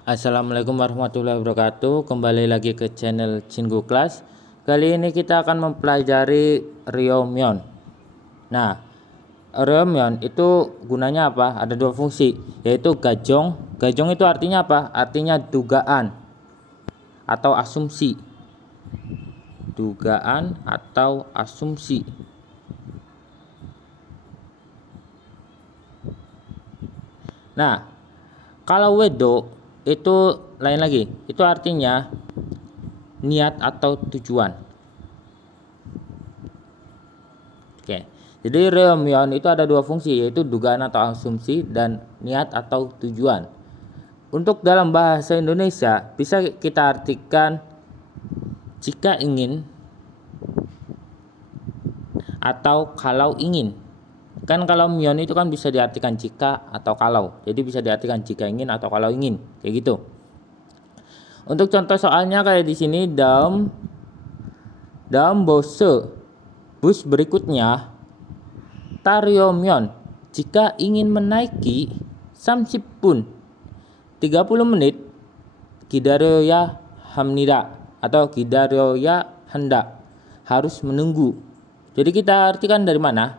Assalamualaikum warahmatullahi wabarakatuh. Kembali lagi ke channel Cinggu Class. Kali ini kita akan mempelajari Ryomyeon. Nah, Ryomyeon itu gunanya apa? Ada dua fungsi, yaitu gajong. Gajong itu artinya apa? Artinya dugaan atau asumsi. Dugaan atau asumsi. Nah, kalau wedo itu lain lagi. Itu artinya niat atau tujuan. Oke. Jadi Ryomyeon itu ada dua fungsi, yaitu dugaan atau asumsi dan niat atau tujuan. Untuk dalam bahasa Indonesia bisa kita artikan jika ingin atau kalau ingin. Kan kalau myeon itu kan bisa diartikan jika atau kalau. Jadi bisa diartikan jika ingin atau kalau ingin, kayak gitu. Untuk contoh soalnya kayak di sini dalam bus berikutnya Taryomyeon jika ingin menaiki 30분 30 menit 기다려야 합니다 atau 기다려야 한다, harus menunggu. Jadi kita artikan dari mana?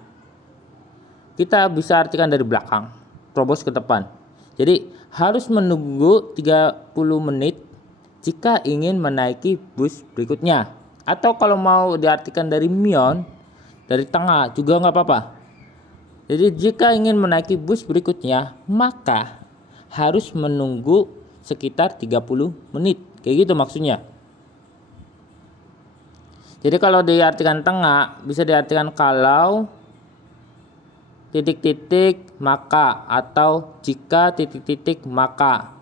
Kita bisa artikan dari belakang terobos ke depan. Jadi harus menunggu 30 menit jika ingin menaiki bus berikutnya. Atau kalau mau diartikan dari myeon, dari tengah juga nggak apa-apa. Jadi jika ingin menaiki bus berikutnya, maka harus menunggu sekitar 30 menit. Kayak gitu maksudnya. Jadi kalau diartikan tengah bisa diartikan kalau titik-titik maka atau jika titik-titik maka.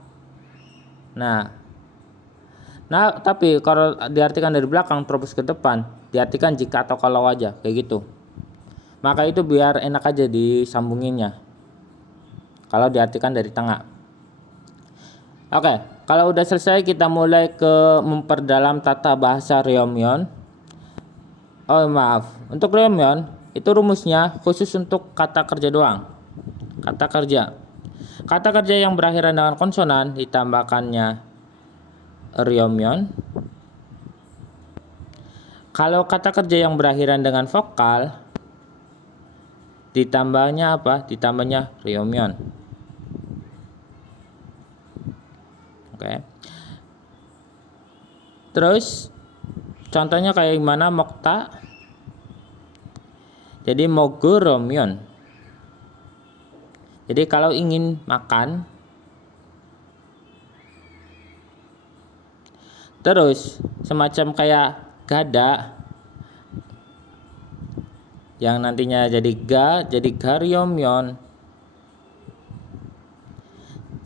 Nah, tapi kalau diartikan dari belakang terus ke depan, diartikan jika atau kalau aja kayak gitu. Maka itu biar enak aja disambunginnya. Kalau diartikan dari tengah. Oke, kalau udah selesai kita mulai ke memperdalam tata bahasa Ryomyeon. Oh maaf, untuk Ryomyeon itu rumusnya khusus untuk kata kerja doang. Kata kerja yang berakhiran dengan konsonan ditambahkannya Ryomyeon. Kalau kata kerja yang berakhiran dengan vokal ditambahnya apa? Ditambahnya Ryomyeon. Oke. Terus contohnya kayak gimana? Mokta. Jadi Moguromyeon. Jadi kalau ingin makan. Terus semacam kayak gada yang nantinya jadi Garyomyeon.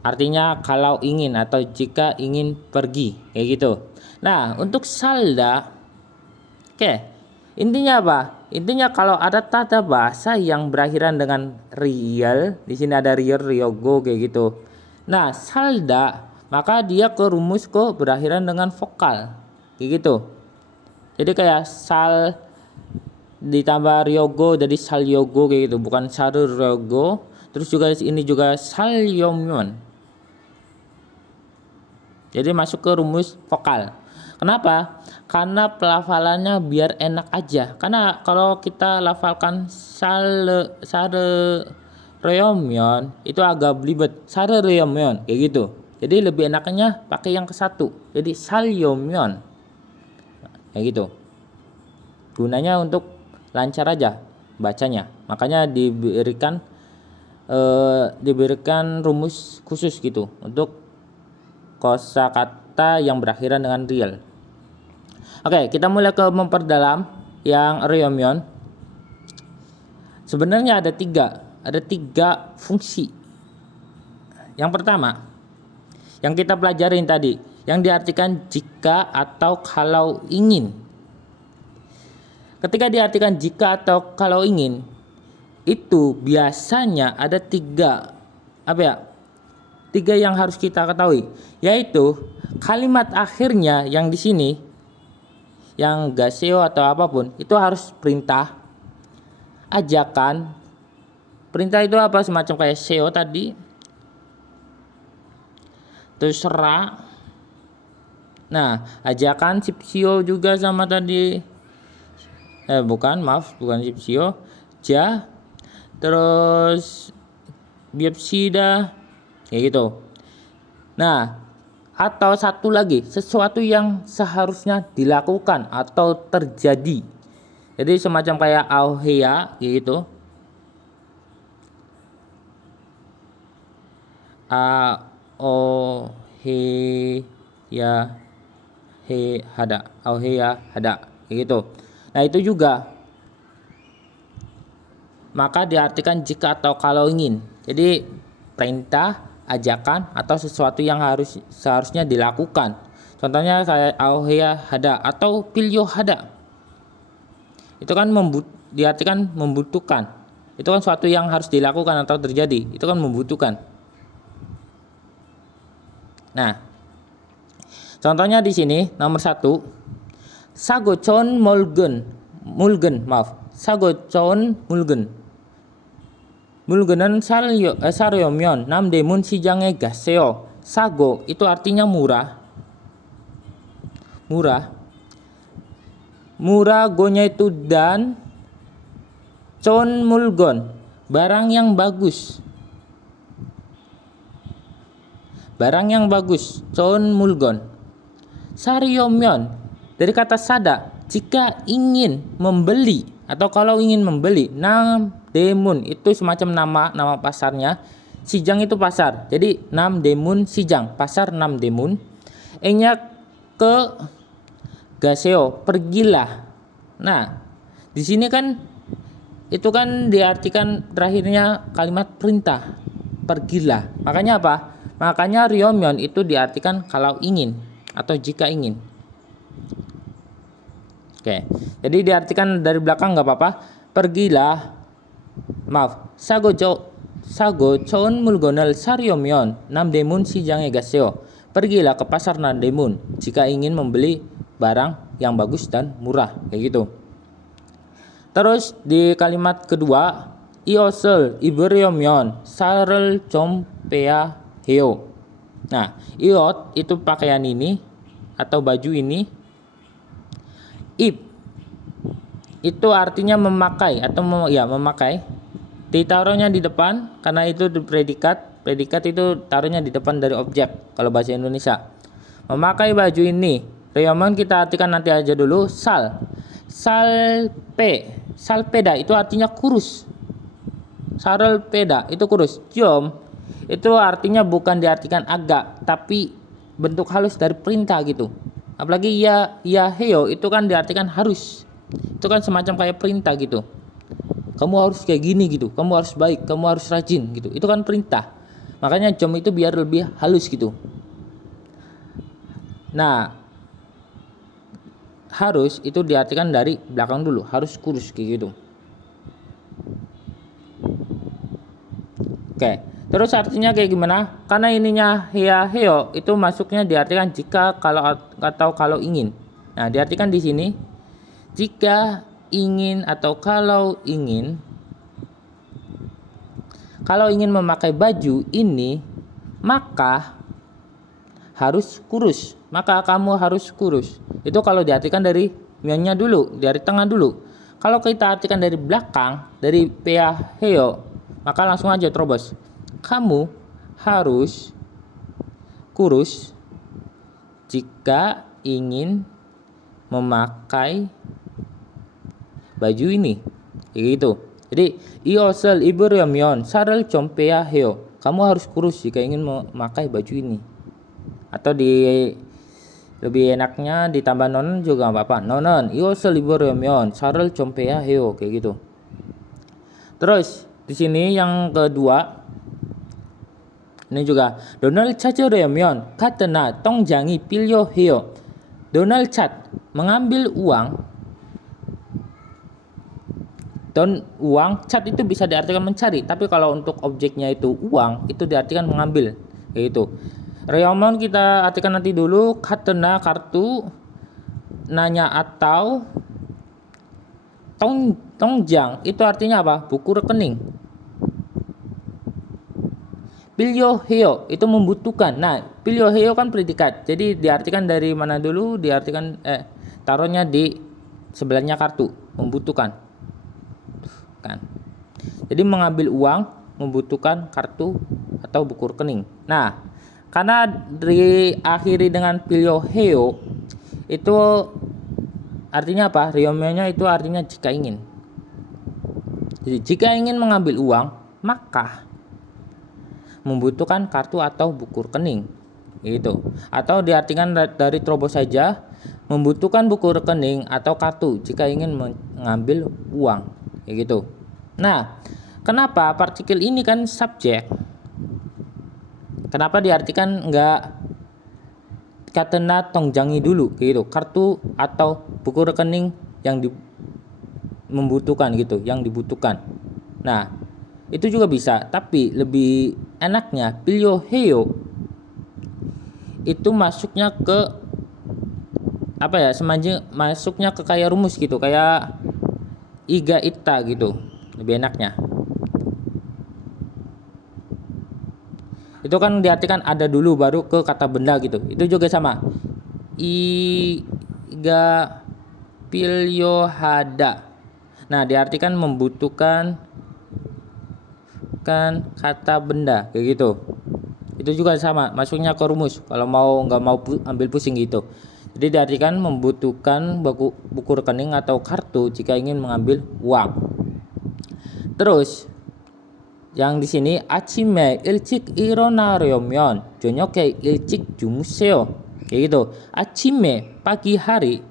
Artinya kalau ingin atau jika ingin pergi, kayak gitu. Nah, untuk salda, oke, intinya apa? Intinya kalau ada tata bahasa yang berakhiran dengan real, di sini ada real, ryogo kayak gitu. Nah, salda maka dia ke rumus kok berakhiran dengan vokal, kayak gitu. Jadi kayak sal ditambah ryogo jadi salyogo kayak gitu, bukan saru ryogo. Terus juga ini juga salyomyeon. Jadi masuk ke rumus vokal. Kenapa? Karena pelafalannya biar enak aja. Karena kalau kita lafalkan sare reomyeon itu agak belibet. Sare reomyeon kayak gitu. Jadi lebih enaknya pakai yang ke satu. Jadi salyomyeon. Kayak gitu. Gunanya untuk lancar aja bacanya. Makanya diberikan rumus khusus gitu untuk kosakata yang berakhiran dengan real. Oke, kita mulai ke memperdalam yang Ryomyeon. Sebenarnya ada tiga fungsi. Yang pertama, yang kita pelajarin tadi, yang diartikan jika atau kalau ingin. Ketika diartikan jika atau kalau ingin, itu biasanya ada tiga yang harus kita ketahui, yaitu kalimat akhirnya yang di sini yang gaseo atau apapun itu harus perintah, ajakan. Perintah itu apa? Semacam kayak seo tadi. terserah. Nah, ajakan Sipsio juga sama tadi. Bukan Sipsio. Ja. Terus Biepsida. Kayak gitu. Nah, atau satu lagi, sesuatu yang seharusnya dilakukan atau terjadi. Jadi semacam kayak auhea gitu. A o he ya he hada, auhea hada gitu. Nah, itu juga maka diartikan jika atau kalau ingin. Jadi perintah, ajakan atau sesuatu yang seharusnya dilakukan. Contohnya kayak auhea hada atau pilyo hada. Itu kan diartikan membutuhkan. Itu kan sesuatu yang harus dilakukan atau terjadi. Itu kan membutuhkan. Nah, contohnya di sini nomor 1, sagochon sagochon mulgenan saryo면 namdemun sijange gaseo. Sago itu artinya murah. Murah gonya itu dan chon mulgon barang yang bagus. Chon mulgon. Saryomyon dari kata sada, jika ingin membeli atau kalau ingin membeli. Namdemun itu semacam nama pasarnya. Sijang itu pasar. Jadi namdemun sijang, pasar namdemun. Enya ke gaseo, pergilah. Nah, di sini kan itu kan diartikan terakhirnya kalimat perintah, pergilah. Makanya apa? Makanya ryomyon itu diartikan kalau ingin atau jika ingin. Oke, jadi diartikan dari belakang nggak apa-apa. Pergilah, sagochon mulgonal saryo면 namdemun sijange gaseo. Pergilah ke pasar namdemun jika ingin membeli barang yang bagus dan murah, kayak gitu. Terus di kalimat kedua, iosel iberyomyon sarel chompea heo. Nah, iot itu pakaian ini atau baju ini. Ib itu artinya memakai atau memakai. Ditaruhnya di depan karena itu predikat. Predikat itu taruhnya di depan dari objek kalau bahasa Indonesia. Memakai baju ini. Ryoman kita artikan nanti aja dulu. Salpeda itu artinya kurus. Sarelpeda itu kurus. Jom itu artinya bukan diartikan agak, tapi bentuk halus dari perintah gitu. Apalagi ya heo itu kan diartikan harus. Itu kan semacam kayak perintah gitu. Kamu harus kayak gini gitu. Kamu harus baik, kamu harus rajin gitu. Itu kan perintah. Makanya jom itu biar lebih halus gitu. Nah, harus itu diartikan dari belakang dulu, harus kurus kayak gitu. Oke, terus artinya kayak gimana? Karena ininya hea heo itu masuknya diartikan jika, kalau atau kalau ingin. Nah, diartikan di sini jika ingin atau kalau ingin. Kalau ingin memakai baju ini, maka harus kurus. Maka kamu harus kurus. Itu kalau diartikan dari mionnya dulu, dari tengah dulu. Kalau kita artikan dari belakang, dari pea heo, maka langsung aja terobos. Kamu harus kurus jika ingin memakai baju ini. Gitu. Jadi iosel iberyomyon sarel chompea heo. Kamu harus kurus jika ingin memakai baju ini. Atau lebih enaknya ditambah nonon juga nggak apa-apa. Nonon iosel iberyomyon sarel chompea heo, kayak gitu. Terus di sini yang kedua, ini juga Donald 찾으려면 카드나 통장이 필요해요. Donald Chat mengambil uang. Dan uang, cat itu bisa diartikan mencari, tapi kalau untuk objeknya itu uang, itu diartikan mengambil, yaitu Ryomon kita artikan nanti dulu. Katena kartu, nanya atau tongjang itu artinya apa? Buku rekening. Pilyoheo itu membutuhkan. Nah, pilyoheo kan predikat. Jadi diartikan dari mana dulu? Diartikan taruhnya di sebelahnya kartu, membutuhkan. Kan. Jadi mengambil uang membutuhkan kartu atau buku rekening. Nah, karena diakhiri dengan pilyoheo itu artinya apa? Ryomeonya itu artinya jika ingin. Jadi jika ingin mengambil uang, maka membutuhkan kartu atau buku rekening gitu. Atau diartikan dari terobos saja, membutuhkan buku rekening atau kartu jika ingin mengambil uang gitu. Nah, kenapa partikel ini kan subjek? Kenapa diartikan enggak katena tongjangi dulu gitu, kartu atau buku rekening yang membutuhkan gitu, yang dibutuhkan. Nah, itu juga bisa, tapi lebih enaknya pilyoheo itu masuknya ke apa ya, masuknya ke kayak rumus gitu, kayak iga ita gitu, lebih enaknya. Itu kan diartikan ada dulu baru ke kata benda gitu. Itu juga sama. Iga pilyohada. Nah, diartikan membutuhkan kan kata benda kayak gitu. Itu juga sama, masuknya ke rumus kalau nggak mau ambil pusing gitu. Jadi diartikan membutuhkan buku rekening atau kartu jika ingin mengambil uang. Terus yang di sini 아침에 일찍 일어나려면 저녁에 일찍 주무세요. Kayak gitu. 아침에 pagi hari.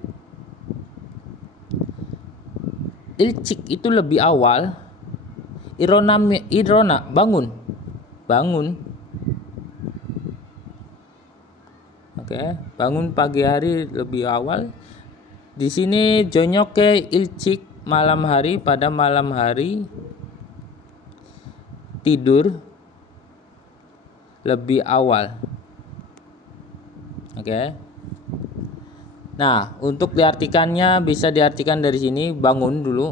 일찍 itu lebih awal. irona bangun. Oke, bangun pagi hari lebih awal. Di sini 저녁에 일찍 malam hari, pada malam hari. Tidur lebih awal. Oke. Nah, untuk diartikannya bisa diartikan dari sini bangun dulu.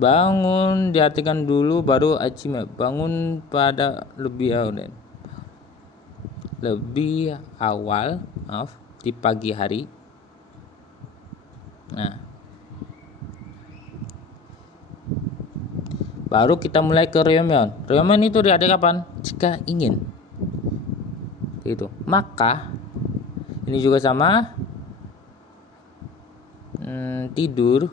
Bangun diartikan dulu baru acime, bangun pada lebih awal, di pagi hari. Nah, baru kita mulai ke ryomeon. Ryomeon itu diartikan kapan? Jika ingin. Gitu. Maka ini juga sama. Tidur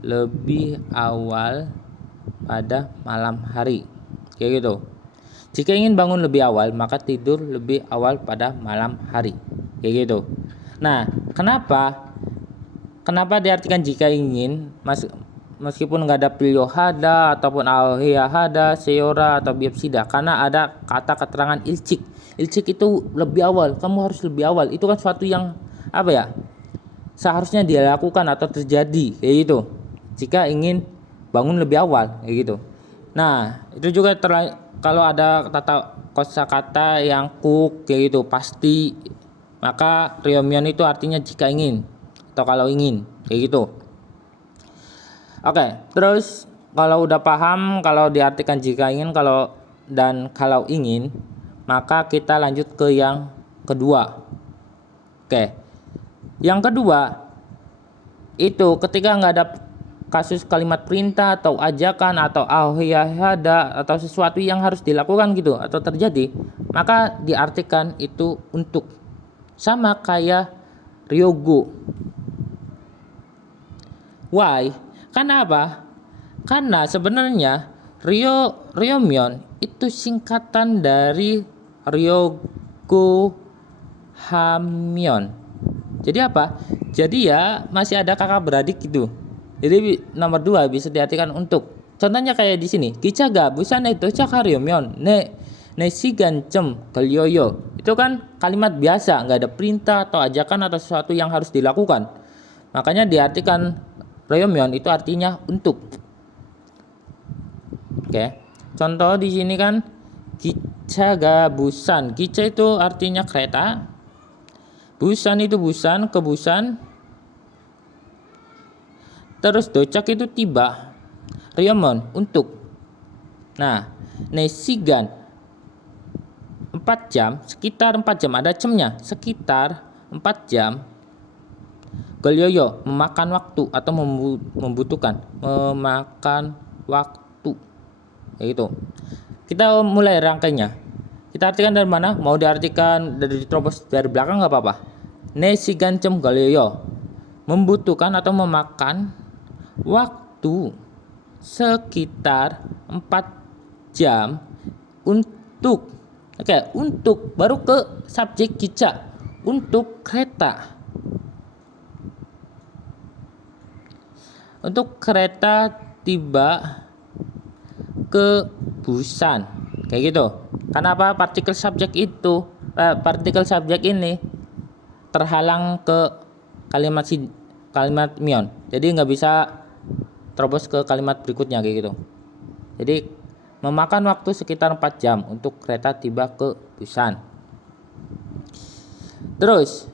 lebih awal pada malam hari. Kayak gitu. Jika ingin bangun lebih awal, maka tidur lebih awal pada malam hari. Kayak gitu. Nah, kenapa diartikan jika ingin? Meskipun nggak ada pilyohada ataupun aoheyahada, seora atau biopsida, karena ada kata keterangan ilcik. Ilcik itu lebih awal. Kamu harus lebih awal. Itu kan suatu yang apa ya? Seharusnya dia lakukan atau terjadi kayak gitu. Jika ingin bangun lebih awal kayak gitu. Nah, itu juga kalau ada kosakata yang kuk kayak gitu pasti, maka ryomeon itu artinya jika ingin atau kalau ingin kayak gitu. Oke, terus kalau udah paham kalau diartikan jika ingin kalau ingin, maka kita lanjut ke yang kedua. Oke. Yang kedua itu ketika nggak ada kasus kalimat perintah atau ajakan atau aoheyahada atau sesuatu yang harus dilakukan gitu atau terjadi, maka diartikan itu untuk. Sama kayak ryogo. Why? Karena apa? Karena sebenarnya ryomeon itu singkatan dari ryogo hamyeon. Jadi apa? Jadi ya masih ada kakak beradik gitu. Jadi nomor 2 bisa diartikan untuk. Contohnya kayak di sini. Kicaga busan itu cakaryomeon ne sigancem kelyoyo. Itu kan kalimat biasa, nggak ada perintah atau ajakan atau sesuatu yang harus dilakukan. Makanya diartikan ryomeon itu artinya untuk. Oke. Contoh di sini kan kicaga busan. Kica itu artinya kereta. Busan itu ke busan. Terus docak itu tiba Ryomon untuk. Nah, Nesigan 4 jam, sekitar 4 jam, ada jamnya, sekitar 4 jam. Golyoyo memakan waktu atau membutuhkan, memakan waktu. Kayak gitu. Kita mulai rangkainya. Kita artikan dari mana? Mau diartikan dari terobos dari belakang nggak apa-apa. Nesigancem golyoyo membutuhkan atau memakan waktu sekitar 4 jam untuk untuk baru ke subjek gica untuk kereta. Untuk kereta tiba ke Busan. Kayak gitu. Kenapa partikel subjek itu partikel subjek ini terhalang ke kalimat mion. Jadi nggak bisa terobos ke kalimat berikutnya kayak gitu. Jadi memakan waktu sekitar 4 jam untuk kereta tiba ke Busan. Terus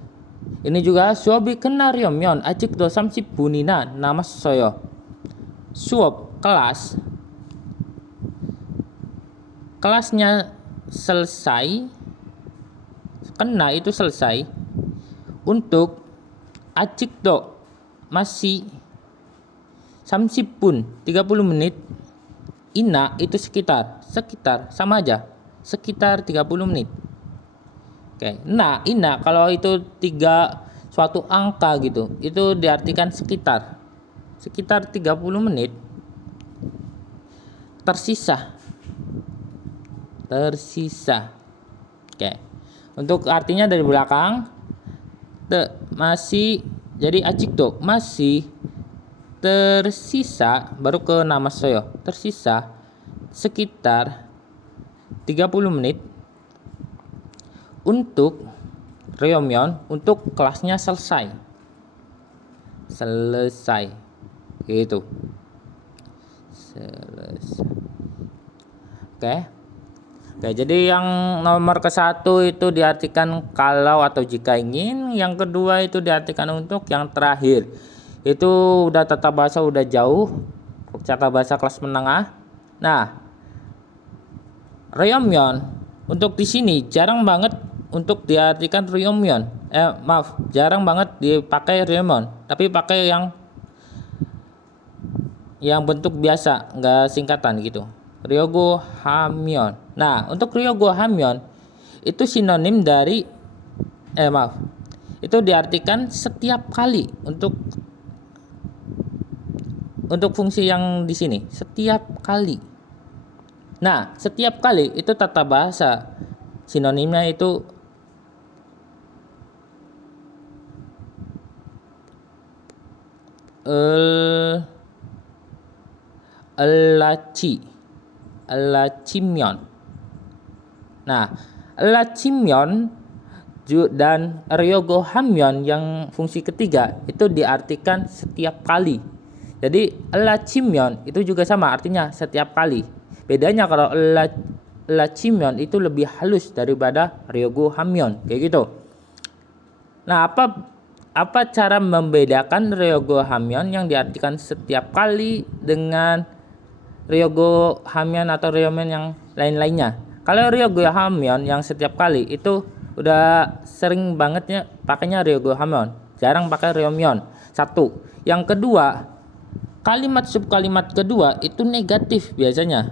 ini juga suobi kenaryomion ajik do 30분이나 남았어요. Suop kelasnya selesai, kena itu selesai, untuk ajik do masih 30 menit, ina itu sekitar sama aja, sekitar 30 menit. Oke. Nah, ina kalau itu suatu angka gitu, itu diartikan sekitar 30 menit tersisa. Oke. Untuk artinya dari belakang masih, jadi ajik do masih tersisa, baru ke nama soyo, tersisa sekitar 30 menit untuk Ryomyon, untuk kelasnya selesai gitu. Oke, jadi yang nomor ke-1 itu diartikan kalau atau jika ingin, yang kedua itu diartikan untuk, yang terakhir itu udah tata bahasa udah jauh, tata bahasa kelas menengah. Nah, Ryomyon untuk di sini jarang banget untuk diartikan Ryomyon. Jarang banget dipakai Ryomyon, tapi pakai yang bentuk biasa, enggak singkatan gitu. Ryogo Hamyon. Nah, untuk Ryogo Hamyon itu sinonim dari itu diartikan setiap kali untuk fungsi yang di sini, setiap kali. Nah, setiap kali itu tata bahasa sinonimnya itu elachimyon. Nah, elachimyon dan Ryogo Hamyon yang fungsi ketiga itu diartikan setiap kali. Jadi elachimyon itu juga sama artinya setiap kali. Bedanya kalau elachimyon itu lebih halus daripada Ryogo Hamyon kayak gitu. Nah, apa cara membedakan Ryogo Hamyon yang diartikan setiap kali dengan Ryogo Hamyon atau Ryomyon yang lain-lainnya? Kalau Ryogo Hamyon yang setiap kali itu udah sering bangetnya pakainya Ryogo Hamyon, jarang pakai Ryomyon. Satu. Yang kedua, kalimat subkalimat kedua itu negatif biasanya.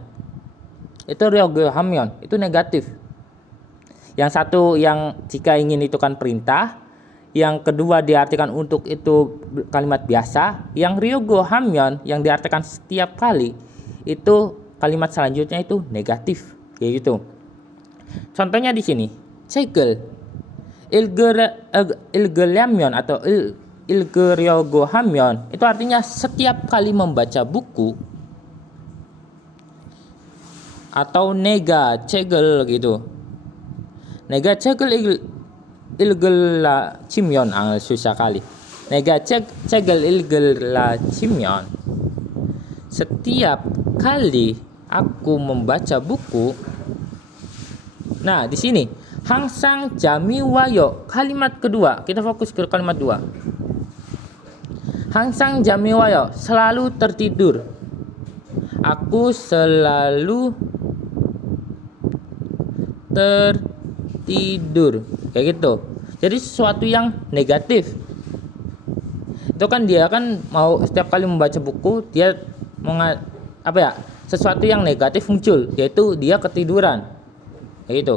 Itu Ryogo Hamyon, itu negatif. Yang satu yang jika ingin itu kan perintah, yang kedua diartikan untuk itu kalimat biasa, yang Ryogo Hamyon yang diartikan setiap kali itu kalimat selanjutnya itu negatif kayak gitu. Contohnya di sini, Cegel ilgelamyon atau ilgeryogo hamyon itu artinya setiap kali membaca buku, atau nega cegel gitu. Nega cegel ilgela cimyon, susah kali. Nega cegel ilgela cimyon, setiap kali aku membaca buku. Nah, di sini hangsang jami wayo, kalimat kedua. Kita fokus ke kalimat 2. Hangsang jami wayo, selalu tertidur. Aku selalu tertidur. Kayak gitu. Jadi sesuatu yang negatif. Itu kan dia kan mau setiap kali membaca buku dia sesuatu yang negatif muncul, yaitu dia ketiduran. Kayak gitu.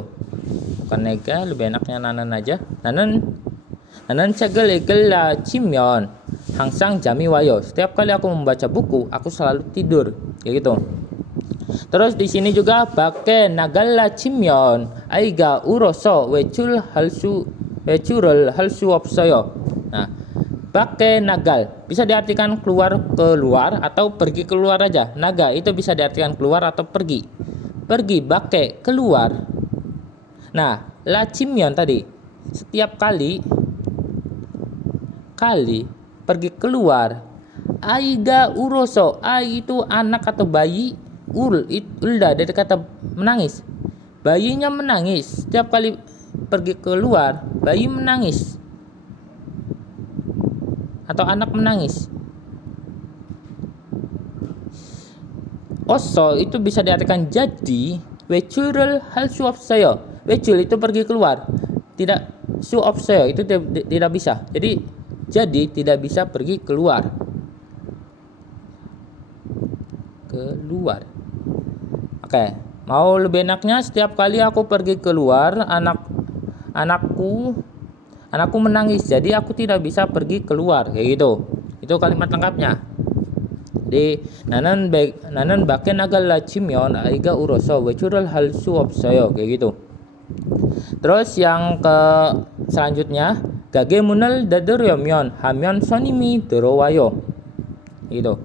Bukan nega, lebih enaknya nanan aja. Nanan cegel egel la cimion hangsang jami wayo. Setiap kali aku membaca buku, aku selalu tidur. Kayak gitu. Terus di sini juga bake nagalla cimion aiga uroso wecurul halsu opsoyo. Nah, bake nagal bisa diartikan keluar atau pergi keluar aja. Naga itu bisa diartikan keluar atau pergi. Pergi bake keluar. Nah, la cimion tadi setiap kali pergi keluar. Aiga uroso, ai itu anak atau bayi, ulda dari kata menangis. Bayinya menangis. Setiap kali pergi keluar, bayi menangis. Atau anak menangis. Oso itu bisa diartikan jadi. Wecurul hal suap saya. Wecul itu pergi keluar. Tidak suap saya itu tidak bisa. Jadi tidak bisa pergi keluar. Oke, mau lebih enaknya setiap kali aku pergi keluar, anakku menangis. Jadi aku tidak bisa pergi keluar, kayak gitu. Itu kalimat lengkapnya. Di nanan baken agal la cimion aiga uroso wecurul hal suap saya, kayak gitu. Terus yang ke selanjutnya gage munal dadoryomyon hamyon sonimi dorowayo. Gitu.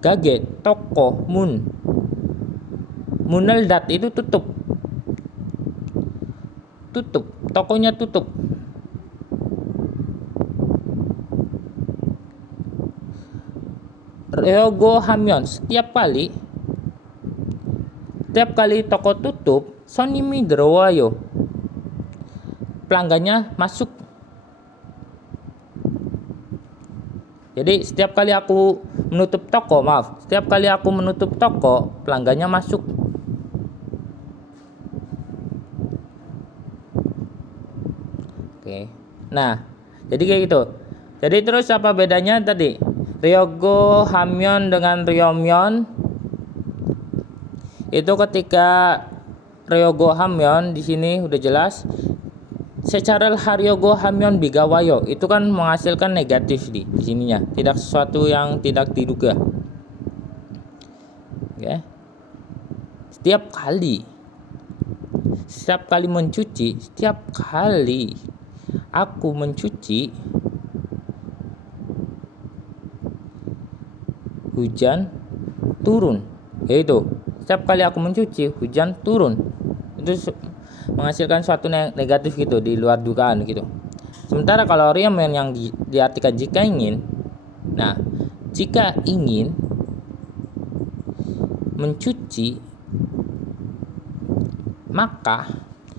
Gage toko munal dat itu tutup. Tokonya tutup. Ryogo hamyon setiap kali toko tutup sonimi dorowayo, pelanggannya masuk. Jadi setiap kali aku menutup toko, pelanggannya masuk. Oke. Nah, jadi kayak gitu. Jadi terus apa bedanya tadi? Ryogo hamyon dengan ryomyon. Itu ketika ryogo hamyon di sini udah jelas. Secara haryogo hamyon bigawayo itu kan menghasilkan negatif di sininya, tidak sesuatu yang tidak diduga. Oke. Setiap kali aku mencuci, hujan turun. Yaitu setiap kali aku mencuci, hujan turun. Itu menghasilkan suatu negatif gitu, di luar dugaan gitu. Sementara kalau ryomen yang diartikan jika ingin. Nah, jika ingin mencuci, maka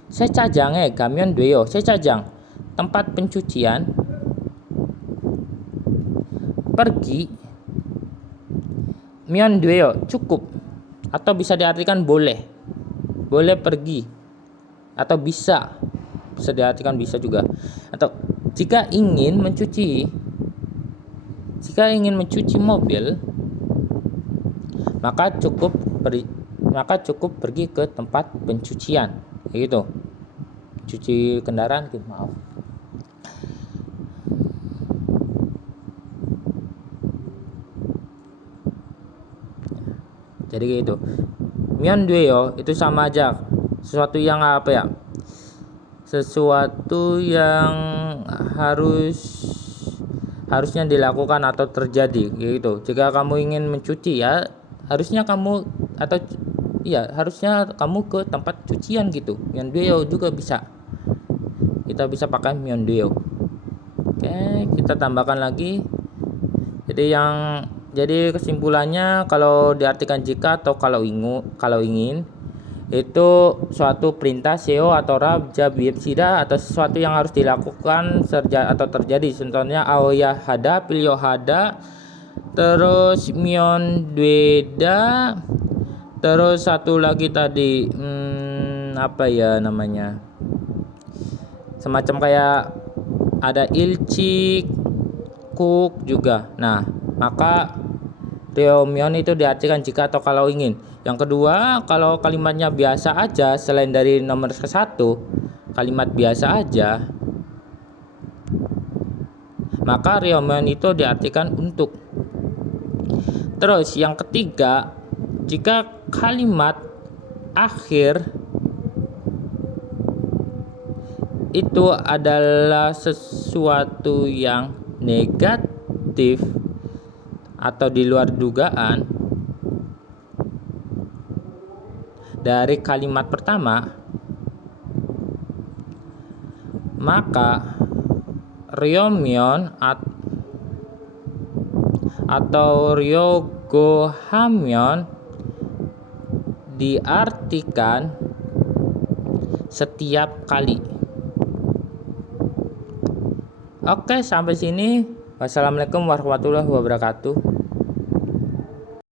secajangnya gamyon dweyo. Secajang tempat pencucian, pergi myon dweyo cukup, atau bisa diartikan boleh pergi, atau bisa diartikan bisa juga. Atau jika ingin mencuci mobil, maka cukup pergi ke tempat pencucian, gitu. Cuci kendaraan gitu, maaf. Jadi gitu. Myon dweyo itu sama aja, sesuatu yang harusnya dilakukan atau terjadi gitu. Jika kamu ingin mencuci, harusnya kamu ke tempat cucian gitu. Myon dweyo juga bisa. Kita bisa pakai myon dweyo. Oke, kita tambahkan lagi. Jadi kesimpulannya, kalau diartikan jika atau kalau ingin, itu suatu perintah seo atau raja biepsida atau sesuatu yang harus dilakukan atau terjadi. Contohnya aoya hada, pilio hada, terus mion dweda, terus satu lagi tadi apa ya namanya, semacam kayak ada ilcik, kuk juga. Nah, maka Ryeomyeon itu diartikan jika atau kalau ingin. Yang kedua, kalau kalimatnya biasa aja, selain dari nomor ke-1, kalimat biasa aja, maka Ryeomyeon itu diartikan untuk. Terus yang ketiga, jika kalimat akhir itu adalah sesuatu yang negatif atau di luar dugaan dari kalimat pertama, maka Ryeomyeon atau Ryogohamyeon diartikan setiap kali. Oke, sampai sini. Wassalamualaikum warahmatullahi wabarakatuh.